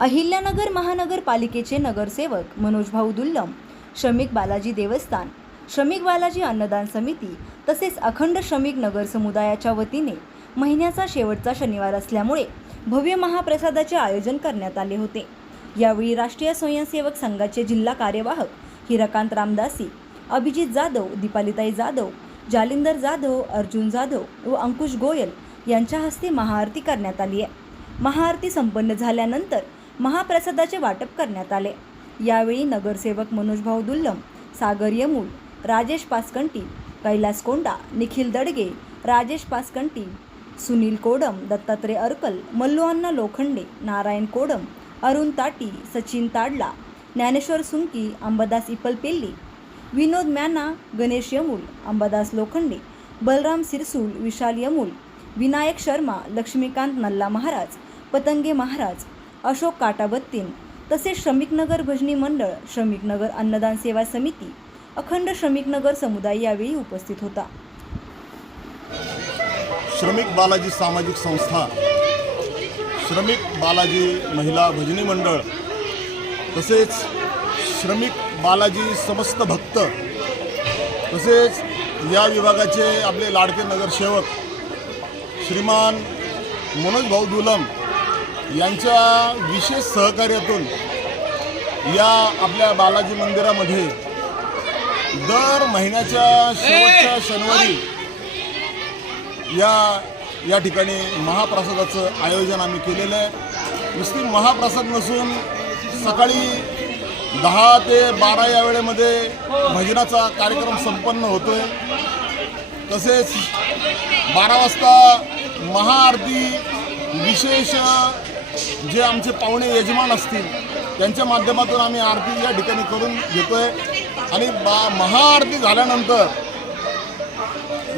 अहिल्यानगर महानगरपालिकेचे नगरसेवक मनोजभाऊ दुल्लम श्रमिक बालाजी देवस्थान श्रमिक बालाजी अन्नदान समिती तसेच अखंड श्रमिक नगर समुदायाच्या वतीने महिन्याचा शेवटचा शनिवार असल्यामुळे भव्य महाप्रसादाचे आयोजन करण्यात आले होते. यावेळी राष्ट्रीय स्वयंसेवक संघाचे जिल्हा कार्यवाहक हिरकांत रामदासी अभिजित जाधव दीपालिताई जाधव जालिंदर जाधव अर्जुन जाधव व अंकुश गोयल यांच्या हस्ते महाआरती करण्यात आली आहे. महाआरती संपन्न झाल्यानंतर महाप्रसादाचे वाटप करण्यात आले. यावेळी नगरसेवक मनोजभाऊ दुल्लम सागर यमूल राजेश पासकंटी कैलास कोंडा निखिल दडगे राजेश पासकंटी सुनील कोडम दत्तात्रय अर्कल मल्लुअण्णा लोखंडे नारायण कोडम अरुण ताटी सचिन ताडला ज्ञानेश्वर सुंकी अंबादास इपलपेल्ली विनोद मॅना गणेश यमूल अंबादास लोखंडे बलराम सिरसूल विशाल यमूल विनायक शर्मा लक्ष्मीकांत नल्ला महाराज पतंगे महाराज अशोक काटाबत्तीन तसेच श्रमिकनगर भजनी मंडळ श्रमिकनगर अन्नदान सेवा समिती अखंड श्रमिकनगर समुदाय यावेळी उपस्थित होता. श्रमिक बालाजी सामाजिक संस्था श्रमिक बालाजी महिला भजनी मंडळ तसेच श्रमिक बालाजी समस्त भक्त तसेच या विभागाचे आपले लाडके नगरसेवक श्रीमान मनोज भाऊ दुलम यांच्या विशेष सहकार्यातून या आपल्या बालाजी मंदिरामध्ये दर महिन्याच्या शेवटच्या शनिवारी या या ठिकाणी महाप्रसादाचं आयोजन आम्ही केलेलं आहे. नुसती महाप्रसाद नसून सकाळी दहा ते बारा या वेळेमध्ये भजनाचा कार्यक्रम संपन्न होतो आहे तसेच बारा वाजता महाआरती विशेष जे आमचे पाहुणे यजमान असतील त्यांच्या माध्यमातून आम्ही आरती या ठिकाणी करून घेतो आहे आणि बा महाआरती झाल्यानंतर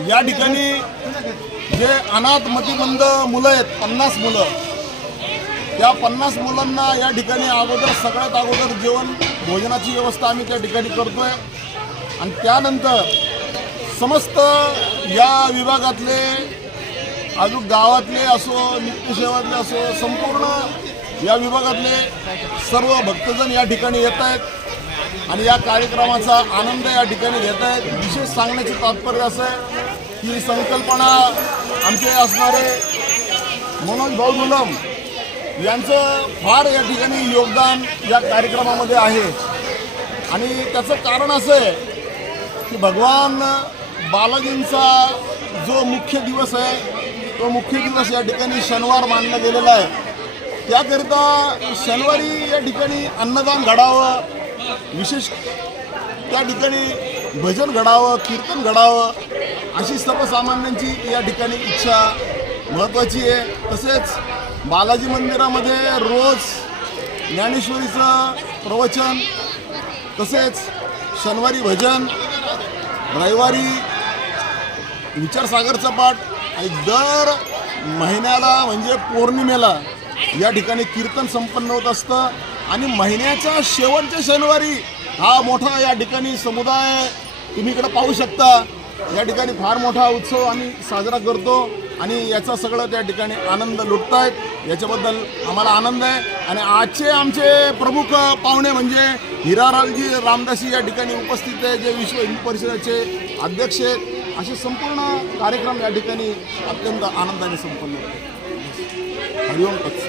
या ठिकाणी जे अनाथ मतिमंद मुलं आहेत पन्नास मुलं त्या पन्नास मुलांना या ठिकाणी अगोदर सगळ्यात अगोदर जेवण भोजनाची व्यवस्था आम्ही त्या ठिकाणी करतोय. आणि त्यानंतर समस्त या विभागातले अजून गावातले असो नित्यसेवातले असो संपूर्ण या विभागातले सर्व भक्तजण या ठिकाणी येत आहेत. आणि या कार्यक्रमाचा आनंद या ठिकाणी घेत आहेत. विशेष सांगण्याचे तात्पर्य असं आहे की ही संकल्पना आमचे असणारे मनोज भाऊ गुलम यांचं फार या ठिकाणी योगदान या कार्यक्रमामध्ये आहे. आणि त्याचं कारण असं आहे की भगवान बालाजींचा जो मुख्य दिवस आहे तो मुख्य दिवस या ठिकाणी शनिवार मानला गेलेला आहे. त्याकरिता शनिवारी या ठिकाणी अन्नदान घडावं विशेष त्या ठिकाणी भजन घडावं कीर्तन घडावं अशी सर्वसामान्यांची या ठिकाणी इच्छा महत्त्वाची आहे. तसेच बालाजी मंदिरामध्ये रोज ज्ञानेश्वरीचं प्रवचन तसेच शनिवारी भजन रविवारी विचारसागरचा पाठ आणि दर महिन्याला म्हणजे पौर्णिमेला या ठिकाणी कीर्तन संपन्न होत असतं. आणि महिन्याच्या शेवटच्या शनिवारी हा मोठा या ठिकाणी समुदाय तुम्ही इकडं पाहू शकता. या ठिकाणी फार मोठा उत्सव आम्ही साजरा करतो आणि याचा सगळं त्या ठिकाणी आनंद लुटतायत. याच्याबद्दल आम्हाला आनंद आहे. आणि आजचे आमचे प्रमुख पाहुणे म्हणजे हिरालालजी रामदासी या ठिकाणी उपस्थित आहे. जे विश्व हिंदू परिषदेचे अध्यक्ष आहेत. असे संपूर्ण कार्यक्रम या ठिकाणी अत्यंत आनंदाने संपन्न होते हरिओम पक्ष